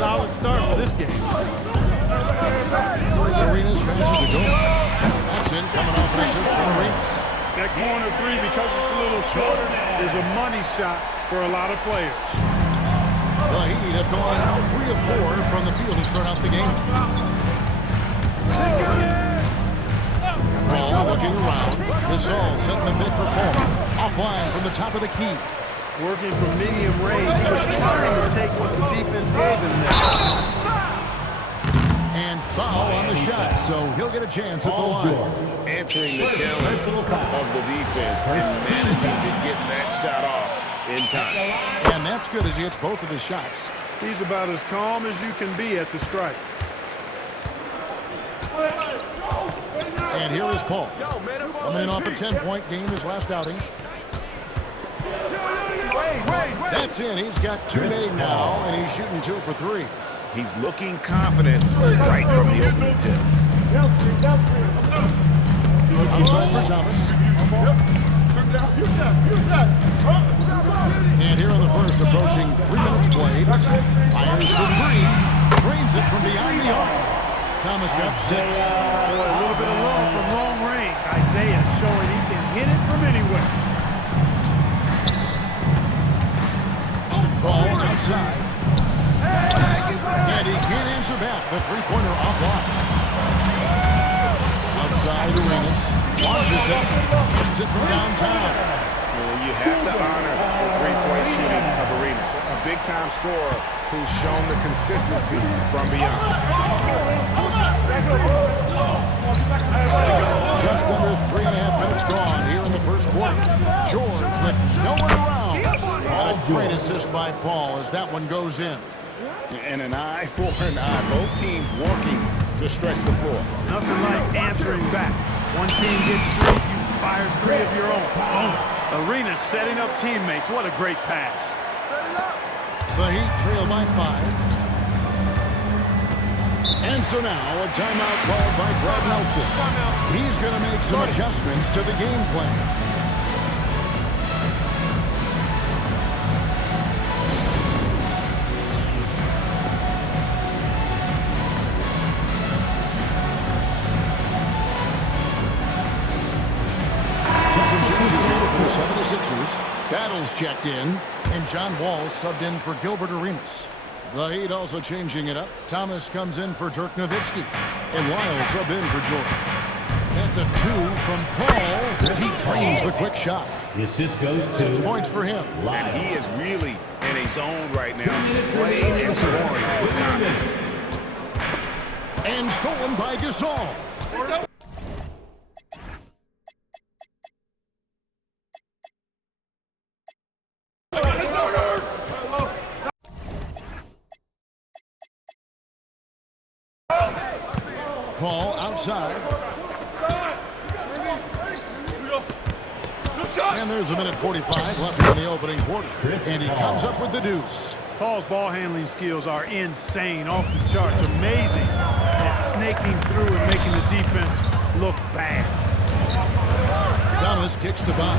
solid start for this game. Arenas passes to Gomez. That's in, coming off an assist from Arenas. That corner three, because it's a little shorter, is a money shot for a lot of players. The Heat have gone 3 of 4 from the field to start out the game. Paul looking around. Gasol setting the pick for Paul. Offline from the top of the key. Working from medium range, he was trying to take what the defense gave him there. And foul on the shot, so he'll get a chance at the line. Answering the challenge of the defense and managing to get that shot off in time. And that's good as he hits both of his shots. He's about as calm as you can be at the strike. And here is Paul. Coming in off a 10-point game his last outing. That's in. He's got 2 made now, and he's shooting 2 for 3. He's looking confident right from the opening tip. Outside for Thomas. And here in the first, approaching 3 minutes played. Fires for 3. Drains it from beyond the arc. Thomas got 6. Boy, a little bit of love from long range. Isaiah showing he can hit it from anywhere. Paul outside. And he can't answer back. The three-pointer offline. Outside Arenas. Launches it. Hits it from downtown. Well, you have to honor the three-point shooting of Arenas. A big-time scorer who's shown the consistency from beyond. Just under 3.5 minutes gone here in the first quarter. George with no one around. And a great assist by Paul as that one goes in. And an eye for an eye. Both teams working to stretch the floor. Nothing like answering back. One team gets 3, you fire 3 of your own. Boom. Arenas setting up teammates. What a great pass. The Heat trail by 5. And so now a timeout called by Brad Nelson. He's going to make some adjustments to the game plan. Some changes here for the 76ers. Battles checked in, and John Wall subbed in for Gilbert Arenas. The Heat also changing it up. Thomas comes in for Dirk Nowitzki, and Lyle subbed in for Jordan. That's a 2 from Paul. He drains the quick shot. The assist goes to 6 points for him. And he is really in a zone right now, playing and scoring with confidence. And stolen by Gasol. Paul outside. And there's a minute 45 left in the opening quarter. And he comes up with the deuce. Paul's ball handling skills are insane, off the charts, amazing at snaking through and making the defense look bad. Thomas kicks to Bosh.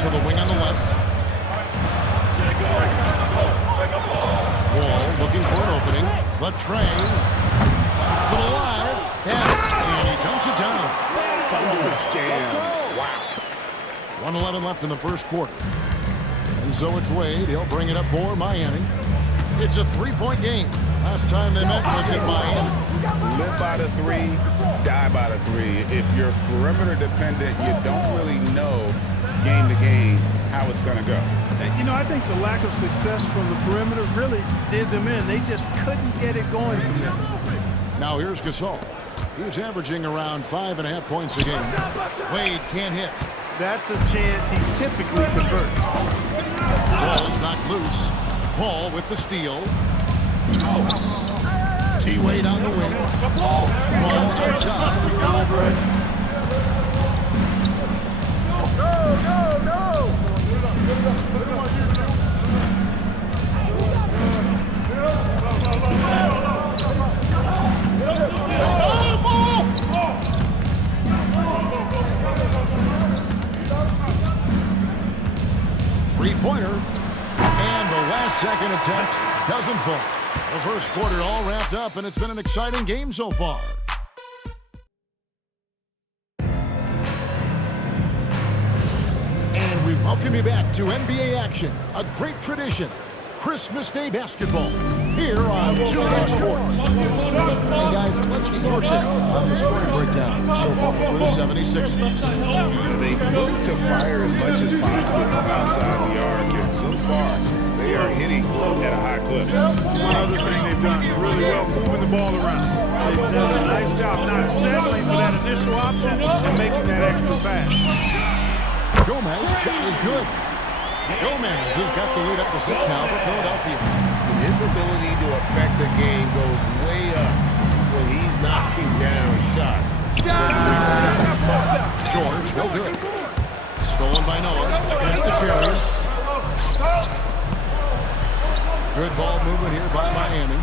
To the wing on the left. Wall looking for an opening. The train. For the line. And he dunks it down. Thunderous jam. Wow. 1:11 left in the first quarter. And so it's Wade. He'll bring it up for Miami. It's a 3-point game. Last time they met was in Miami. Live by the 3, die by the 3. If you're perimeter dependent, you don't really know game to game how it's going to go. You know, I think the lack of success from the perimeter really did them in. They just couldn't get it going from there. Now here's Gasol. He's averaging around 5.5 points a game. Wade can't hit. That's a chance he typically converts. Ball's knocked loose. Paul with the steal. T-Wade on the wing. Paul outside. Three-pointer. And the last second attempt doesn't fall. The first quarter all wrapped up, and it's been an exciting game so far. And we welcome you back to NBA action, a great tradition. Christmas Day basketball here on Two Guys Sports. Hey guys, let's get your take on the scoring breakdown so far for the 76ers. They look to fire as much as possible from outside the arc, and so far they are hitting at a high clip. One other thing they've done really well, moving the ball around. They've done a nice job not settling for that initial option and making that extra pass. Gomez shot is good. Gomez has got the lead up to 6 now for Philadelphia. His ability to affect the game goes way up when he's knocking down shots. George, no good. Stolen by Noah against the Terry. Good ball movement here by Miami.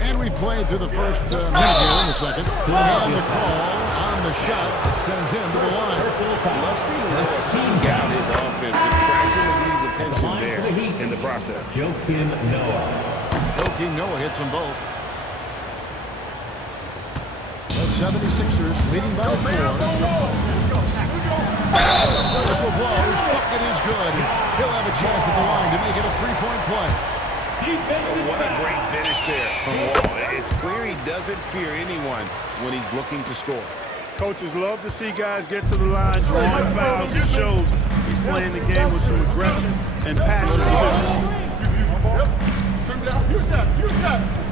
And we played through the first minute here in the second. And the call on the shot that sends him to the line. Love seeing Noah seek out his offense, attracting the league's attention there in the process. Joakim Noah hits them both. The 76ers leading by 4. Whistle blows, bucket is good. He'll have a chance at the line to make it a 3-point play. What a great finish there from Wall. It's clear he doesn't fear anyone when he's looking to score. Coaches love to see guys get to the line, drawing fouls. It shows he's playing the game with some aggression and passion.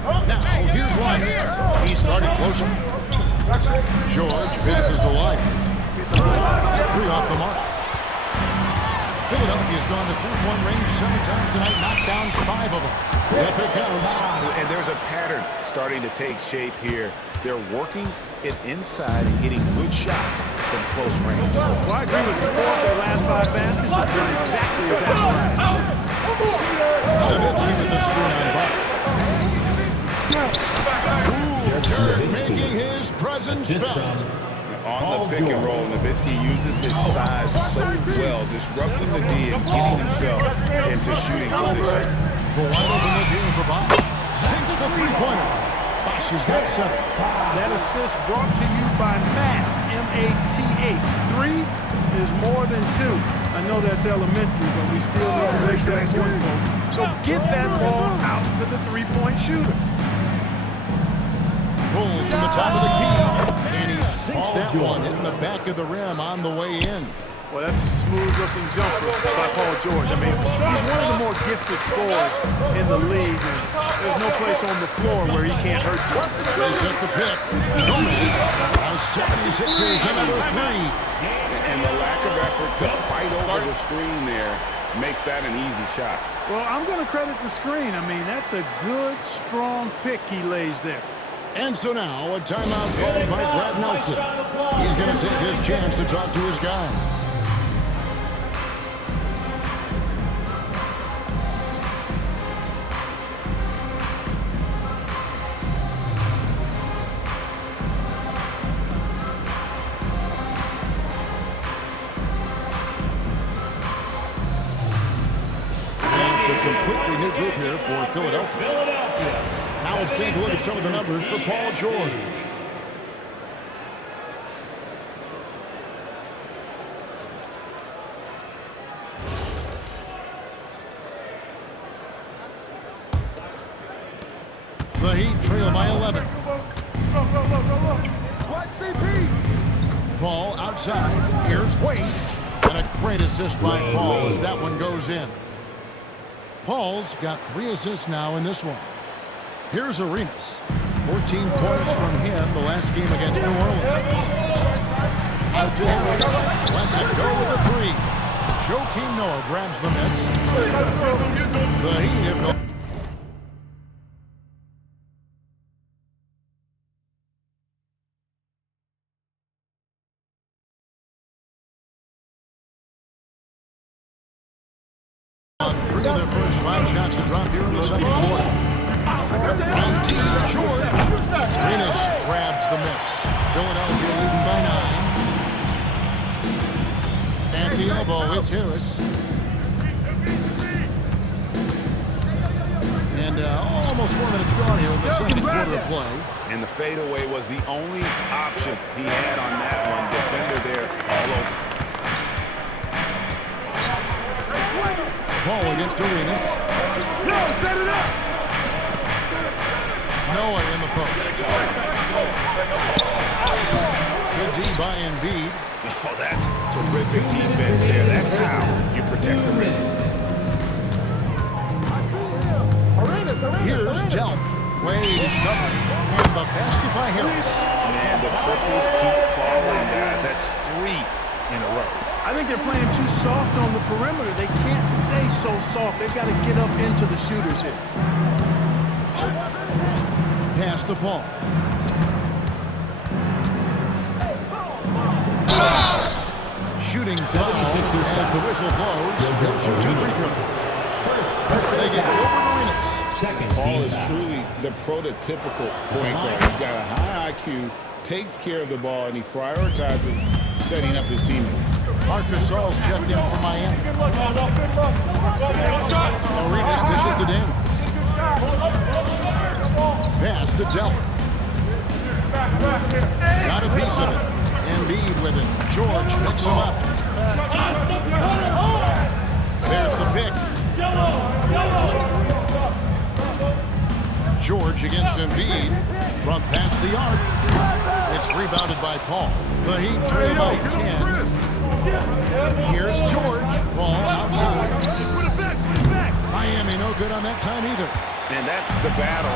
Now, here's Lyons. He started closer. George passes to Lyons. 3 off the mark. Philadelphia's gone to 3-point range 7 times tonight, knocked down 5 of them. Yep, it counts. And there's a pattern starting to take shape here. They're working it inside and getting good shots from close range. Well, I agree with you. 4 of their last 5 baskets have done exactly what that's right. Nowitzki with the screen on Buck. Turk making his presence felt. On the pick and roll, Nowitzki uses his size so well, disrupting the D and getting himself into shooting position. The wide open look here for Bosh. Sinks the 3-pointer. Bosh has got 7. That assist brought to you by Math, M-A-T-H. 3 is more than 2. I know that's elementary, but we still need to make that point, folks. So get that ball out to the 3-point shooter. Pulls from the top of the key. And he sinks that one in the back of the rim on the way in. Well, that's a smooth-looking jumper by Paul George. I mean, he's one of the more gifted scorers in the league, and there's no place on the floor where he can't hurt you. Goes at the pick. Gomez has 76ers into 3. And the lack of effort to fight over the screen there makes that an easy shot. Well, I'm going to credit the screen. I mean, that's a good, strong pick he lays there. And so now, a timeout called by Brad Nelson. He's going to take his chance to talk to his guys. It's a completely new group here for Philadelphia. Now let's take a look at some of the numbers for Paul George. The Heat trail by 11. What, CP? Paul outside. Here's Wade. And a great assist by Paul as that one goes in. Paul's got 3 assists now in this one. Here's Arenas. 14 points from him the last game against New Orleans. Out to Harris. Lets it go with a 3. Joakim Noah grabs the miss. The Heat have gone. Three of their first 5 shots to drop here in the second quarter. George. Arenas grabs the miss. Philadelphia leading by 9. And the elbow. It's Harris. And almost 4 minutes gone here in the second quarter of play. And the fadeaway was the only option he had on that one. Defender there all over. Ball against Arenas. No, set it up. Noah in the post. Good D by Embiid. Oh, that's terrific defense there. That's how you protect the rim. Here's Delp. Wade is covered. And the basket by Harris. Man, the triples keep falling, guys. That's 3 in a row. I think they're playing too soft on the perimeter. They can't stay so soft. They've got to get up into the shooters here. Pass to Paul. Shooting foul as the whistle blows. He'll shoot 2 free throws. They get Gilbert Arenas. Paul is truly the prototypical point guard. He's got a high IQ, takes care of the ball, and he prioritizes setting up his teammates. Marc Gasol's checked in for Miami. Arenas dishes to Daniels. Pass to Delp. Got a piece of it. Embiid with it. George picks him up. There's the pick. George against Embiid. From past the arc. It's rebounded by Paul. The Heat trail by 10. Here's George. Paul outside. Miami no good on that time either. And that's the battle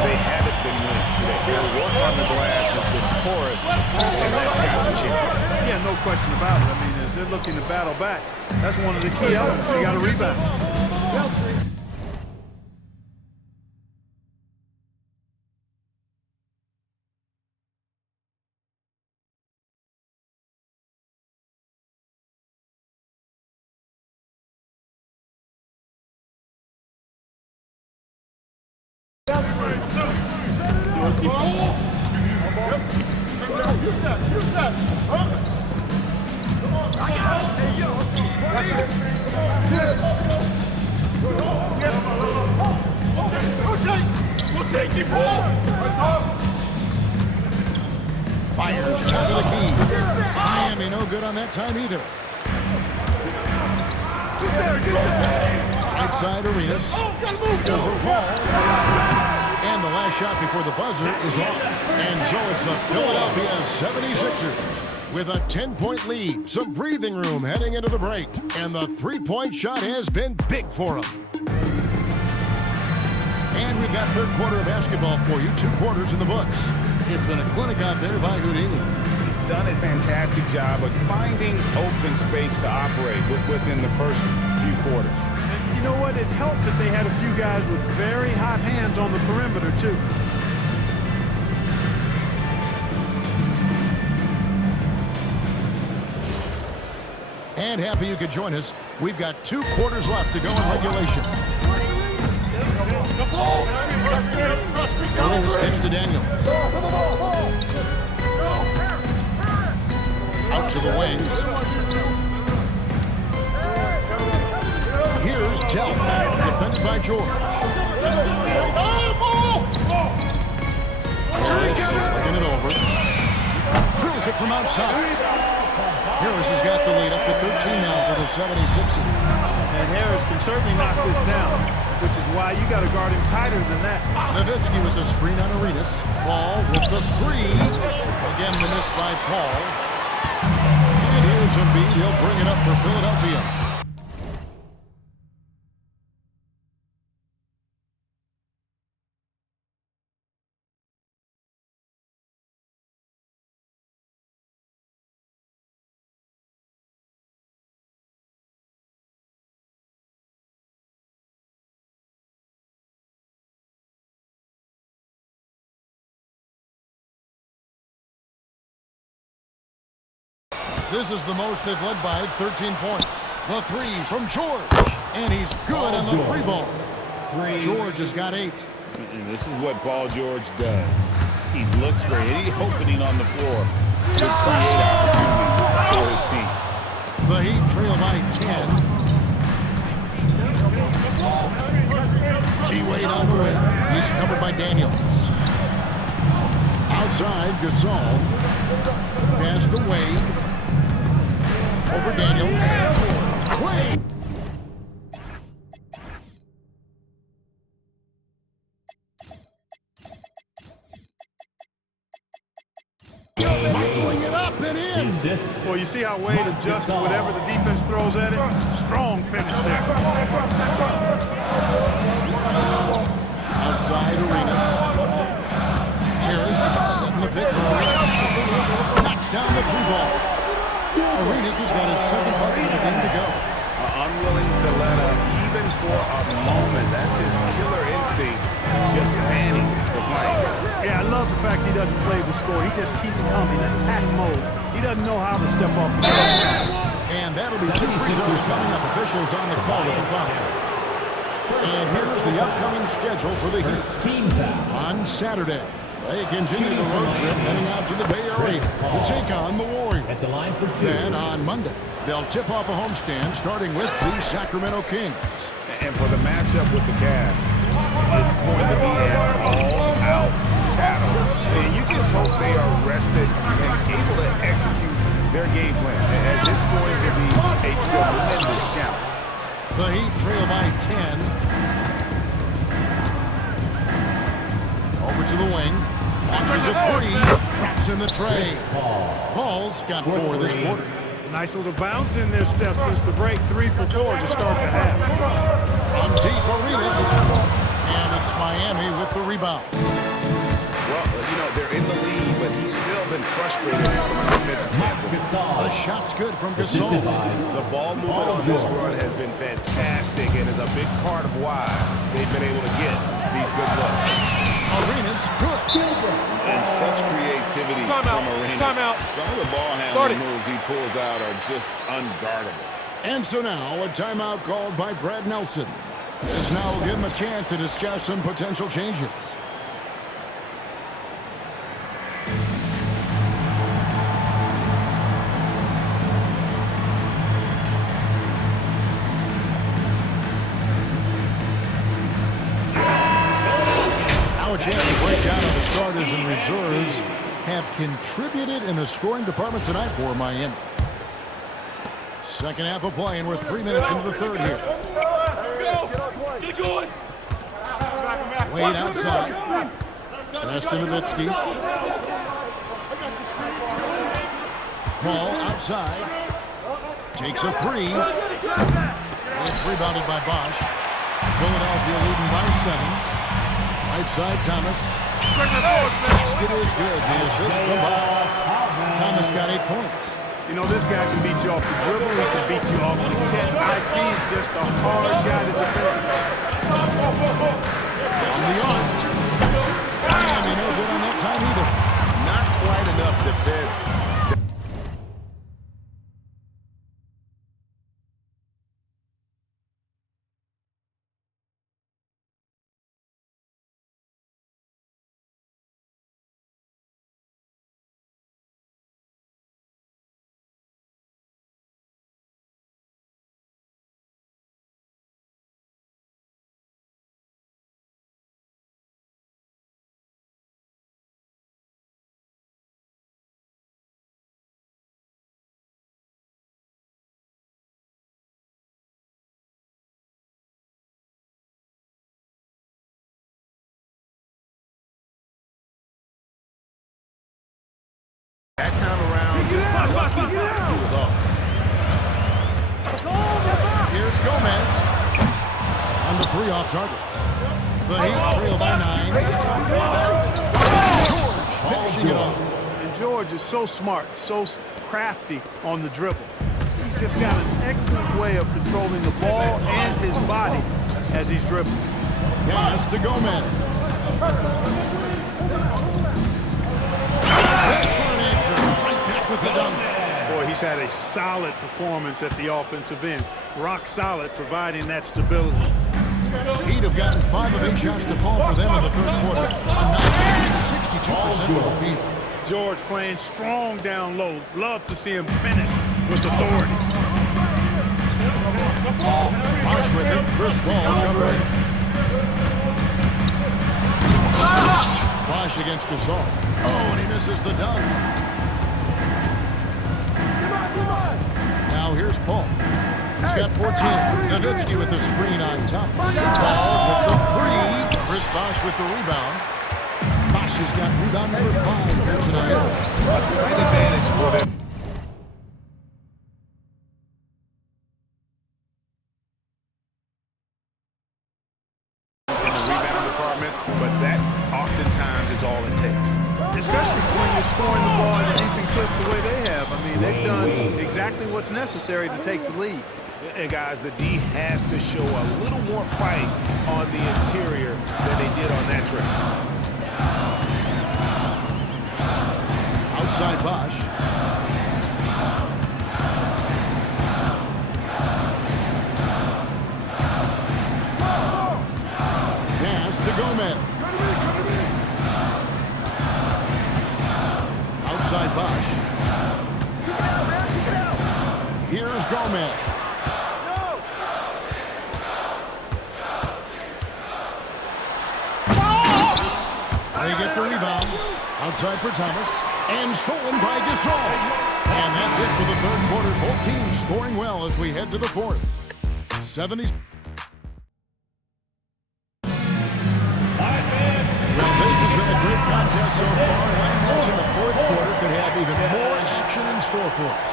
they haven't been winning today. Their work on the glass has been porous, and that's got to change. Yeah, no question about it. I mean, as they're looking to battle back, that's one of the key elements. They got to rebound. Fires top of the key. Miami no good on that time either. Right side Arenas. Over Paul. And the last shot before the buzzer is off. And so it's the Philadelphia 76ers with a 10-point lead. Some breathing room heading into the break. And the three-point shot has been big for them. And we've got third quarter of basketball for you. 2 quarters in the books. It's been a clinic out there by Houdini. He's done a fantastic job of finding open space to operate within the first few quarters. And you know what? It helped that they had a few guys with very hot hands on the perimeter, too. And happy you could join us. We've got 2 quarters left to go in regulation. Arenas gets to Daniels. Out to the wings. Here's Delp, defended by George. Harris looking it over. Drills it from outside. Harris has got the lead up to 13 now for the 76ers. And Harris can certainly knock this down, which is why you got to guard him tighter than that. Nowitzki with the screen on Arenas. Paul with the 3. Again, the miss by Paul. And here's Embiid. He'll bring it up for Philadelphia. This is the most they've led by 13 points. The 3 from George. And he's good on the 3 ball. George has got 8. And this is what Paul George does. He looks for any opening on the floor to create opportunities for his team. The Heat trail by 10. T-Wade on the way. He's covered by Daniels. Outside, Gasol. Passed away. Over Daniels. Wade. Muscling it up and in. Well, you see how Wade adjusts to whatever the defense throws at it? Strong finish there. Outside, Arenas. Harris setting the pick for Arenas. Knocks down the 3-ball. Arenas has got his second bucket of the game to go. Unwilling to let up even for a moment. That's his killer instinct, just fanning the flame. Yeah, I love the fact he doesn't play the score. He just keeps coming, attack mode. He doesn't know how to step off the gas. And that'll be 2 free throws coming up. Officials on the call with the foul. And here's the upcoming schedule for the Heat. On Saturday, they continue the road trip heading out to the Bay Area to take on the Warriors. At the line for 2. Then on Monday, they'll tip off a homestand starting with the Sacramento Kings. And for the matchup with the Cavs, it's going to be an all-out battle. And you just hope they are rested and able to execute their game plan, as it's going to be a tremendous challenge. The Heat trail by 10. Over to the wing. Launches a 3. Drops in the tray. Paul's got 4 this quarter. Nice little bounce in their step since the break. 3 for 4 to start the half. From deep, Arenas. And it's Miami with the rebound. Well, you know, they're in the lead, but he's still been frustrated from an offensive standpoint. The shot's good from Gasol. The ball movement on this run has been fantastic and is a big part of why they've been able to get these good looks. Arenas, good. And such creativity from Arenas. Timeout. Some of the ball handling moves he pulls out are just unguardable. And so now a timeout called by Brad Nelson. This now will give him a chance to discuss some potential changes. Now a chance to break down on the starters and reserves have contributed in the scoring department tonight for Miami. Second half of play, and we're 3 minutes into the third here. Get going. Wade outside. Pass to Nowitzki. Paul outside. Takes a 3. It's rebounded by Bosch. Philadelphia leading by 7. Right side, Thomas. Basket is good. The assist from Bosch. Thomas got 8 points. You know, this guy can beat you off the dribble. He can beat you off the catch. IT is just a hard guy to defend. On the arc. Miami no good on that time either. Not quite enough defense. That time around, just lucky he was off. Here's Gomez. On the 3 off target. The Heat trail by 9. George finishing it off. And George is so smart, so crafty on the dribble. He's just got an excellent way of controlling the ball and his body as he's dribbling. Pass to Gomez. Right back with the dunk. Boy, he's had a solid performance at the offensive end. Rock solid, providing that stability. Heat have gotten 5 of 8 shots to fall for them in the third quarter. A nice 62% of the field. George playing strong down low. Love to see him finish with authority. Chris Paul covering. Bosh against Gasol. Oh, and he misses the dunk. Now here's Paul. He's got 14. Nowitzki with the screen on top. Paul with the three. Chris Bosh with the rebound. Bosh has got rebound number 5 here tonight. A slight advantage for them. In the rebound department, but that oftentimes is all it takes. Especially when you're scoring the ball at a decent clip the way they have. I mean, they've done exactly what's necessary to take the lead. And guys, the D has to show a little more fight on the interior than they did on that trip. Outside Bosh. Pass to Gomez. Outside Bosh. Here's Gomez. They get the rebound. Outside for Thomas. And stolen by Gasol. And that's it for the third quarter. Both teams scoring well as we head to the fourth. 70. Well, this has been a great contest so far. And I imagine the fourth quarter could have even more action in store for us.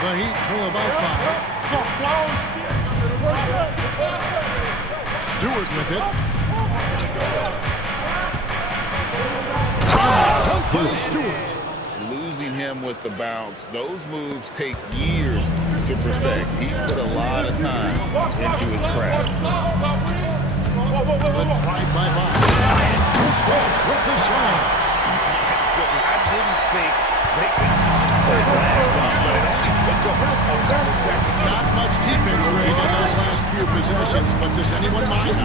The Heat trail by 5. Stewart with it. Stewart. Losing him with the bounce, those moves take years to perfect. He's put a lot of time into his craft. The drive by Bosh. And Chris Bosh with the slam. Goodness, I didn't think they could top that last up, but it only took a couple seconds. Not much defense, Greg, in those last few possessions, but does anyone mind?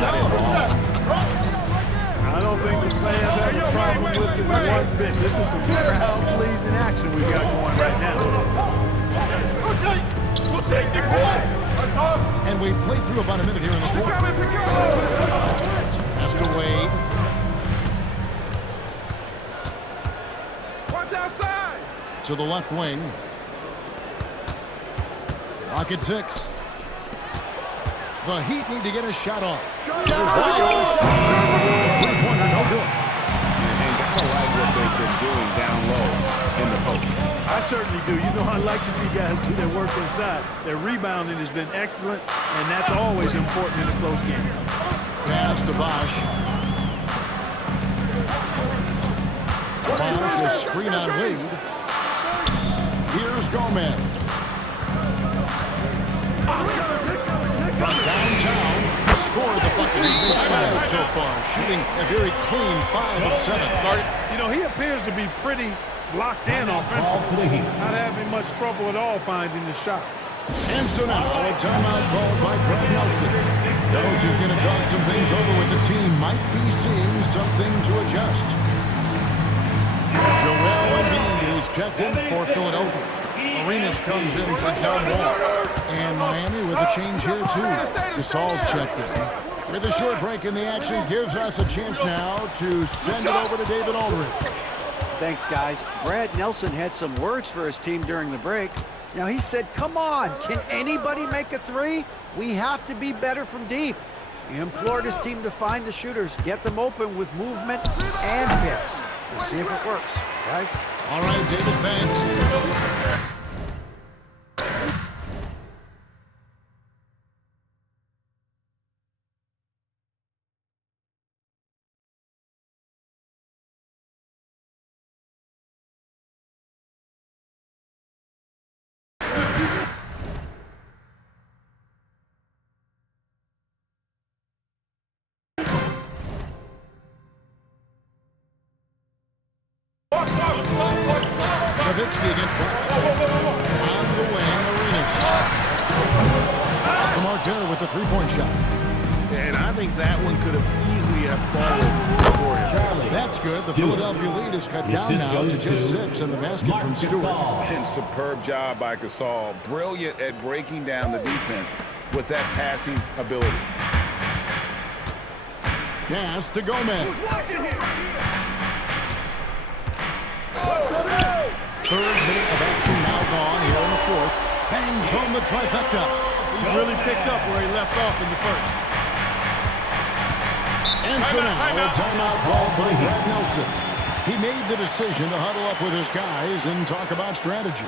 I don't think the fans have a problem with it one bit. This is some crowd-pleasing action we got going right now. We'll take the ball. And we've played through about a minute here in the fourth. Pass to Wade. Watch outside. To the left wing. Rocket 6. The Heat need to get a shot off. There's Wiles. The three-pointer, no good. And gotta like what they've been doing down low in the post. I certainly do. You know, I like to see guys do their work inside. Their rebounding has been excellent, and that's always important in a close game. Pass to Bosh. Bosh is screen on Wade. Here's Gomez. From downtown, scored the bucket. He's made 5 so far, shooting a very clean 5 of 7. You know, he appears to be pretty locked in offensively. Not having much trouble at all finding the shots. And so now, a timeout called by Brad Nelson. Those who's going to talk some things over with the team might be seeing something to adjust. Joel Embiid is checked in for Philadelphia. Arenas comes in for John Wall. And Miami with a change here, too. Gasol's checked in. With a short break in the action, gives us a chance now to send it over to David Aldridge. Thanks, guys. Brad Nelson had some words for his team during the break. Now, he said, come on, can anybody make a three? We have to be better from deep. He implored his team to find the shooters, get them open with movement and picks. We'll see if it works, guys. All right, David, thanks. Nowitzki against Wiles. On the wing, Arenas. Off the mark there with the three-point shot. And I think that one could have easily have fallen for him. That's good. The Philadelphia lead is cut down now to just 6 and the basket from Stewart. And superb job by Gasol. Brilliant at breaking down the defense with that passing ability. Pass to Gomez. Third minute of action now gone here in the fourth. Bangs home the trifecta. He's really picked up where he left off in the first. And so now a timeout called by Brad Nelson. He made the decision to huddle up with his guys and talk about strategy.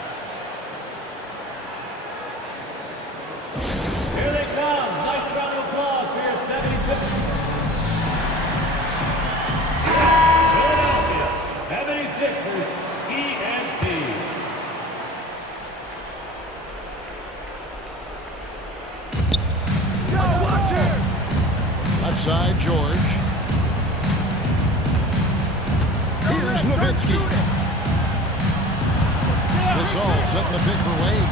Here they come. Nice round of applause for your 76ers. Philadelphia 76ers ENT. Left side, George. Here's Nowitzki. This all setting the pick for Wade.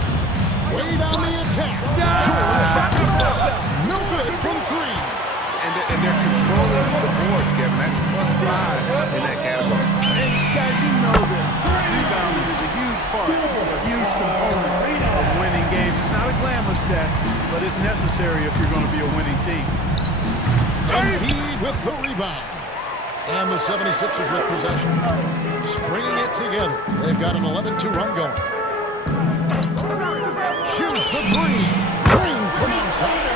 Wade on the attack. George. No good from 3. And they're controlling the boards, Kevin. That's +5 in that category. And guys, you know that rebounding is a huge part, a huge component of winning games. It's not a glamour stat, but it's necessary if you're going to be a winning team. And he with the rebound. And the 76ers with possession. Stringing it together. They've got an 11-2 run going. Shoots the 3. Green from outside.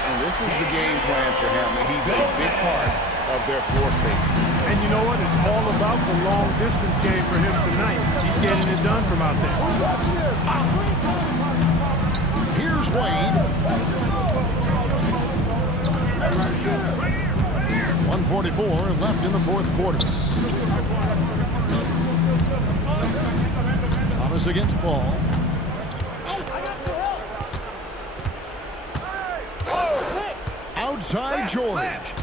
And this is the game plan for him. He's a big part of their floor space. And you know what? It's all about the long distance game for him tonight. He's getting it done from out there. Here's Wade. 1:44 left in the fourth quarter. Thomas against Paul. Outside George.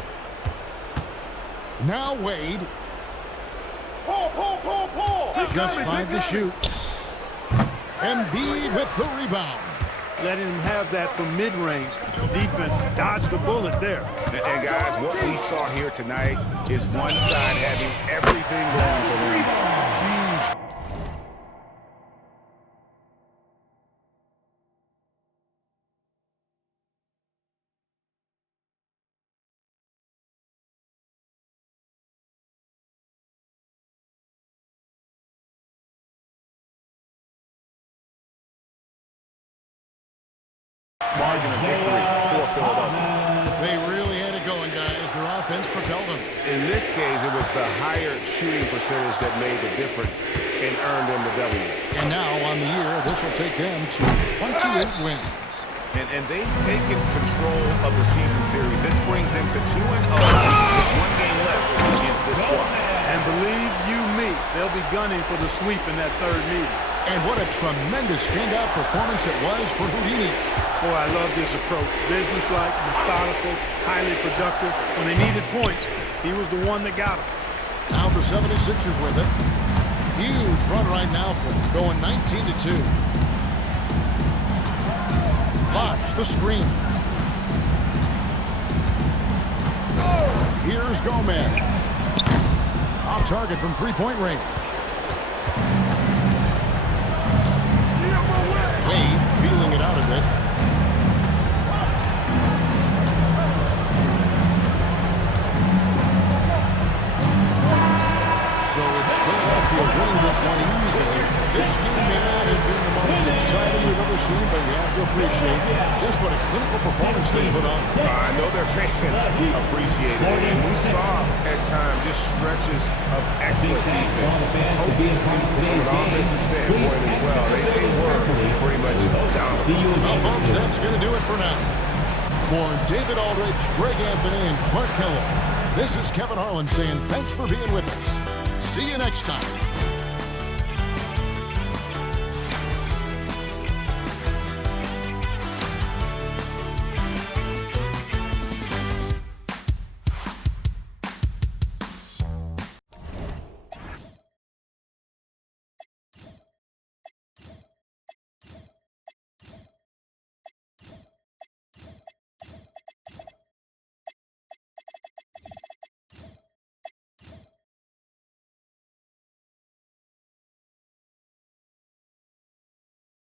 Now Wade. Pull. Just 5 to shoot. Embiid with the rebound. Letting him have that from mid-range. Defense dodged the bullet there. And guys, what we saw here tonight is one side having everything going for them. Huge. Margin of victory for Philadelphia. They really had it going, guys. Their offense propelled them. In this case, it was the higher shooting percentage that made the difference and earned them the W. And now on the year, this will take them to 28 wins. And they've taken control of the season series. This brings them to 2-0 with 1 game left against this squad. And believe you me, they'll be gunning for the sweep in that third meeting. And what a tremendous standout performance it was for Houdini. Boy, I love his approach. Businesslike, methodical, highly productive. When they needed points, he was the one that got them. Now the 76ers with it. Huge run right now for them, going 19-2. Bosh the screen. Here's Gomez. Off target from 3-point range. Wade feeling it out a bit. So it's Philadelphia winning this one easily. This game may not have been the most exciting we've ever seen, but we have to appreciate just what a clinical performance they put on. I know their fans appreciate it. And we saw at times just stretches of excellent defense. Hoping from an offensive standpoint as well. They were pretty much dominant. Well, folks, that's going to do it for now. For David Aldridge, Greg Anthony, and Clark Keller, this is Kevin Harlan saying thanks for being with us. See you next time.